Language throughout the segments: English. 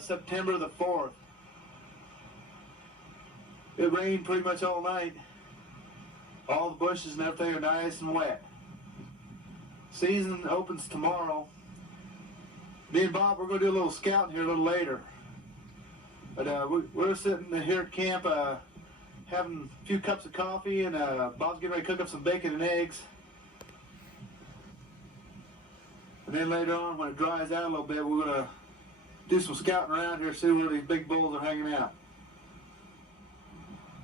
September the 4th. It rained pretty much all night. All the bushes and everything are nice and wet. Season opens tomorrow. Me and Bob, we're going to do a little scouting here a little later. But we're sitting here at camp having a few cups of coffee, and Bob's getting ready to cook up some bacon and eggs. And then later on, when it dries out a little bit, we're going to do some scouting around here, see where these big bulls are hanging out.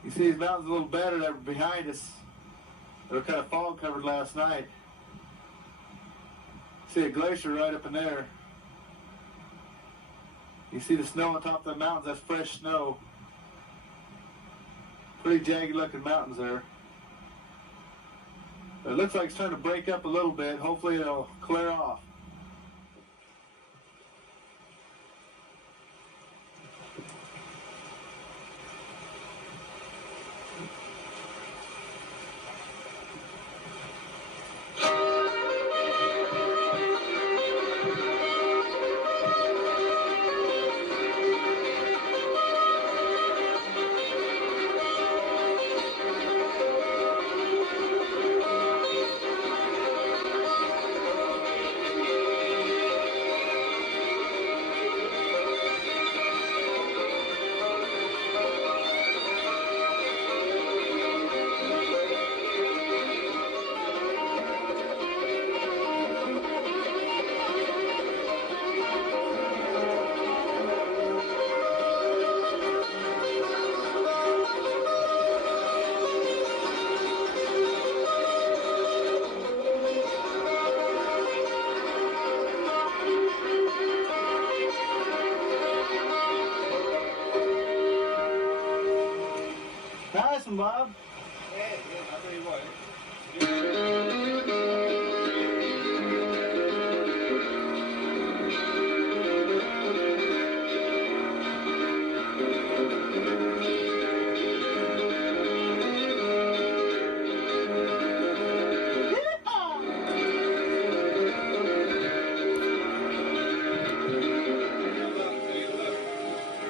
You see these mountains a little better that were behind us. They were kind of fog covered last night. See a glacier right up in there. You see the snow on top of the mountains, that's fresh snow. Pretty jagged looking mountains there. It looks like it's trying to break up a little bit. Hopefully it'll clear off. Nice one, Bob. Hey, I'll tell you what.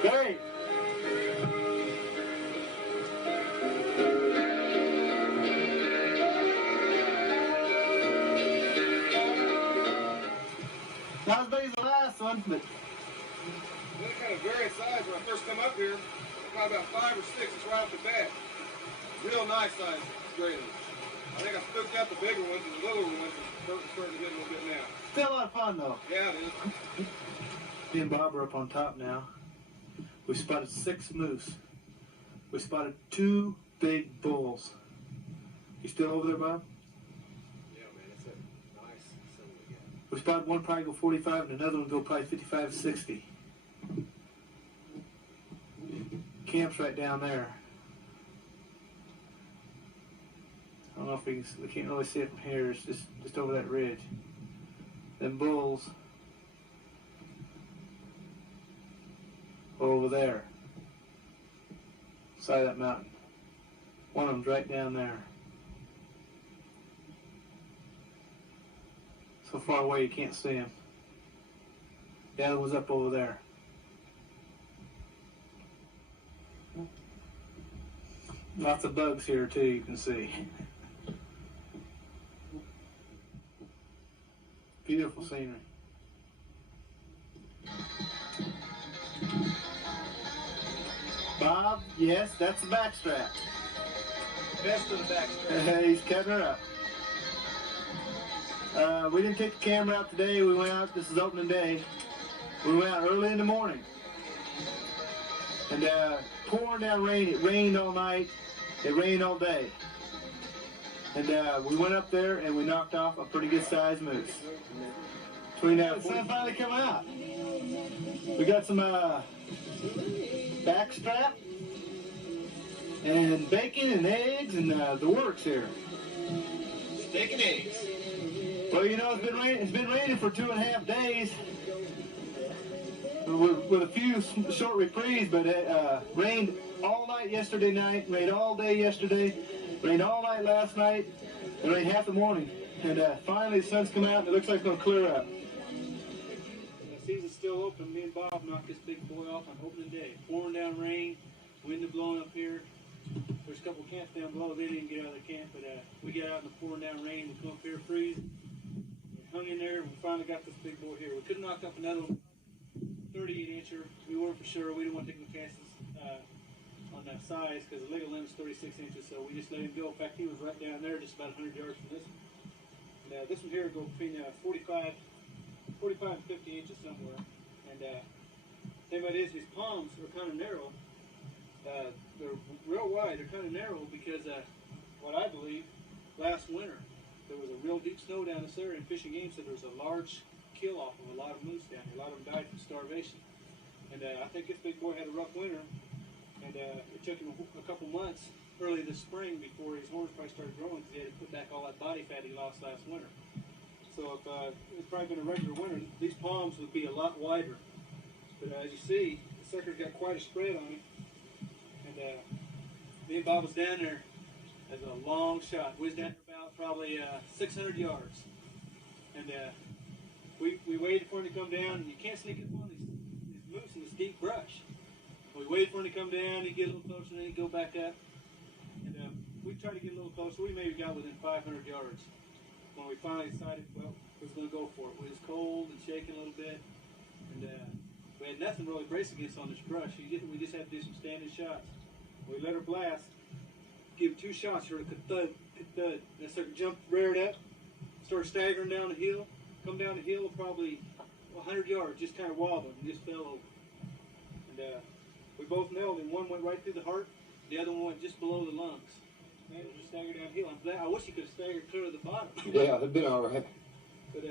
Great. Not as big as the last one, but They kind of vary in size. When I first come up here, I got about 5 or 6 just right off the bat. Real nice size graders. I think I spooked out the bigger ones, and the littler ones are starting to get a little bit now. still a lot of fun though. Yeah, it is. Me and Bob are up on top now. We spotted 6 moose. We spotted 2 big bulls. You still over there, Bob? Yeah, man, it's a nice son of a gun. We spotted one probably go 45 and another one go probably 55, 60. Camp's right down there. I don't know if we can't really see it from here. It's just over that ridge. Them bulls are over there, side of that mountain. One of them's right down there. So far away you can't see him. The other one's up over there. Lots of bugs here too, you can see. Beautiful scenery. Bob, yes, that's the backstrap. Best of the backstrap. He's cutting her up. We didn't take the camera out today. We went out, this is opening day. We went out early in the morning. And pouring down rain. It rained all night. It rained all day. And we went up there and we knocked off a pretty good sized moose. Between the sun finally come out. We got some backstrap and bacon and eggs and the works here. Steak and eggs. Well, you know, it's been raining for 2.5 days. With a few short reprieves, but it rained all night yesterday night, rained all day yesterday, rained all night last night, and rained half the morning. And finally the sun's come out and it looks like it's going to clear up. The season's still open. Me and Bob knocked this big boy off on opening day. Pouring down rain, wind blowing up here. There's a couple camps down below. They didn't get out of the camp, but we got out in the pouring down rain. We come up here freezing. We hung in there, and we finally got this big boy here. We could have knocked up another 38-incher. We weren't for sure. We didn't want to take no chances on that size because the legal limit's 36 inches, so we just let him go. In fact, he was right down there, just about 100 yards from this one. And this one here will go between 45 and 50 inches somewhere. And the thing about it is, these palms are kind of narrow. They're real wide. They're kind of narrow because what I believe, last winter there was a real deep snow down this area, and Fish and Game said there was a large kill off of a lot of moose down here. A lot of them died from starvation. And I think this big boy had a rough winter, and it took him a couple months early this spring before his horns probably started growing because he had to put back all that body fat he lost last winter. So if it's probably been a regular winter, these palms would be a lot wider. But as you see, the sucker's got quite a spread on him. And me and Bob was down there as a long shot. We was down there about probably 600 yards. And we waited for him to come down, and you can't sneak up on these moose in this deep brush. We waited for him to come down, he'd get a little closer, and then he'd go back up. And we tried to get a little closer. We maybe got within 500 yards when we finally decided, well, we was going to go for it. It was cold and shaking a little bit, and we had nothing really to brace against on this brush. We just had to do some standing shots. We let her blast, give 2 shots, heard a ka-thud, ka-thud. And that sucker jumped, reared up, started staggering down the hill, come down the hill probably 100 yards, just kind of wobbling, and just fell over. And we both nailed him. One went right through the heart, the other one went just below the lungs. Man, it just staggered downhill. I wish he could have staggered clear to the bottom. Yeah, it'd been all right. But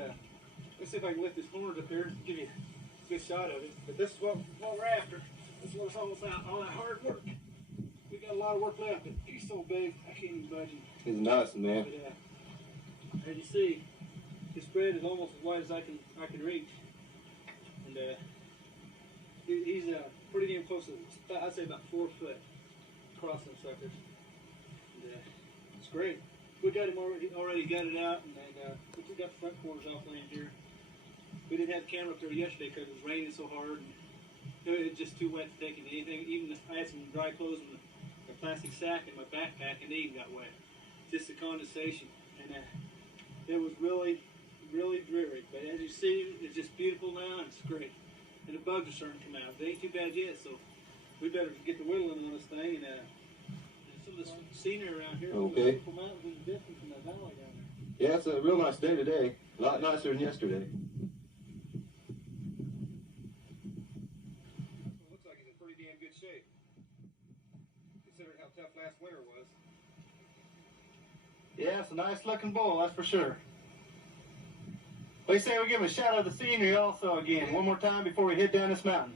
let's see if I can lift his horns up here and give you a good shot of it. But this is what we're after. This is what it's all about, all that hard work. We got a lot of work left, but he's so big, I can't even budge him. He's nice, man. But as you see, his spread is almost as wide as I can reach. And he's pretty damn close to, I'd say about 4 foot across them suckers. And it's great. We got him already gutted out, and we got the front quarters off land here. We didn't have the camera up there yesterday because it was raining so hard, and it was just too wet to take anything. Even I had some dry clothes in a plastic sack in my backpack, and they even got wet. Just the condensation, and it was really, really dreary. But as you see, it's just beautiful now, and it's great. And the bugs are starting to come out. They ain't too bad yet, so we better get the whittling on this thing, and some of the scenery around here. Okay. The mountains is different from the valley down there. Yeah, it's a real nice day today. A lot nicer than yesterday. It looks like he's in pretty damn good shape, considering how tough last winter was. Yeah, it's a nice looking bull, that's for sure. We say we give him a shout out of the scenery also again, one more time before we head down this mountain.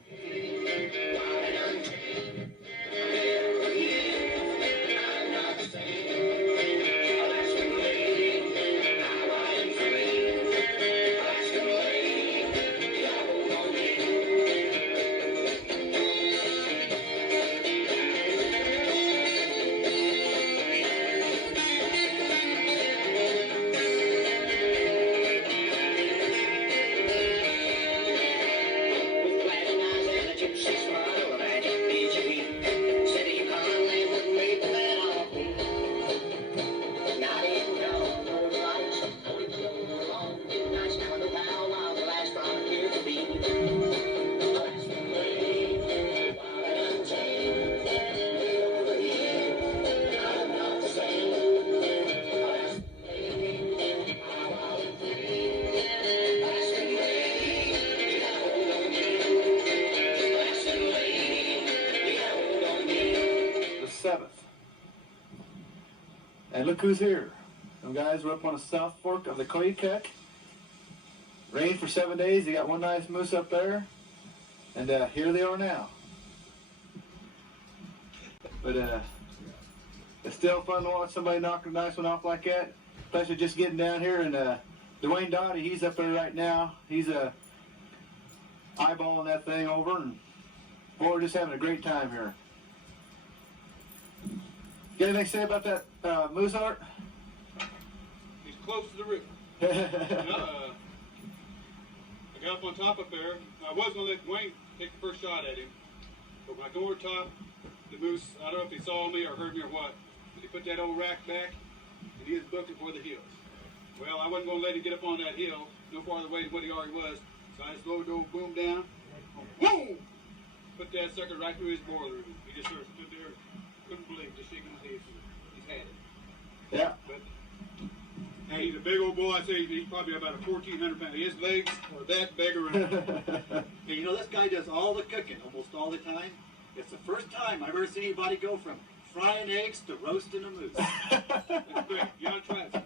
And look who's here. Them guys were up on the south fork of the Koyukuk. Rained for 7 days. They got one nice moose up there. And here they are now. But it's still fun to watch somebody knock a nice one off like that. Especially just getting down here. And Dwayne Dottie, he's up there right now. He's eyeballing that thing over. And boy, we're just having a great time here. Got anything to say about that moose, Art? He's close to the river. I got up on top up there. I was going to let Dwayne take the first shot at him. But when I go over top, the moose, I don't know if he saw me or heard me or what, but he put that old rack back, and he was booking for the hills. Well, I wasn't going to let him get up on that hill, no farther away than what he already was, so I slowed the old boom down. Boom! Put that sucker right through his boiler room. He just sort of stood there, couldn't believe, just shaking his head. He's had it. Yeah. But he's a big old bull. I say he's probably about a 1,400 pound. His legs are that big around. Hey, you know, this guy does all the cooking almost all the time. It's the first time I've ever seen anybody go from frying eggs to roasting a moose. That's great. You ought to try it.